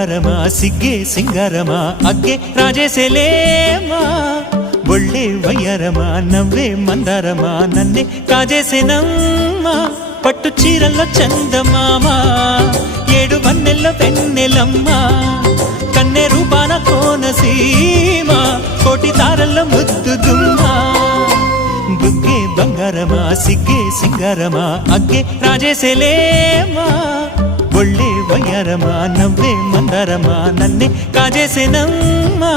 బంగారమా సిగ్గే సింగారమా అగ్గే రాజేసేలేమా ఒళ్ళే వయ్యారమా నవ్వే మందారమా నన్నే కాజేసేనమ్మా పట్టు చీరల్లో చందమామా ఏడు వన్నెల్లో పెన్నెలమ్మా కన్నె రూపాన కోనసీమ కోటి తారల్లో ముద్దుదుమ్మా బుగ్గే బంగారమా సిగ్గే సింగారమా అగ్గే రాజేసేలేమా ఒళ్ళే వయ్యారమా నవ్వే మందారమా నన్నే కాజేసేనమ్మా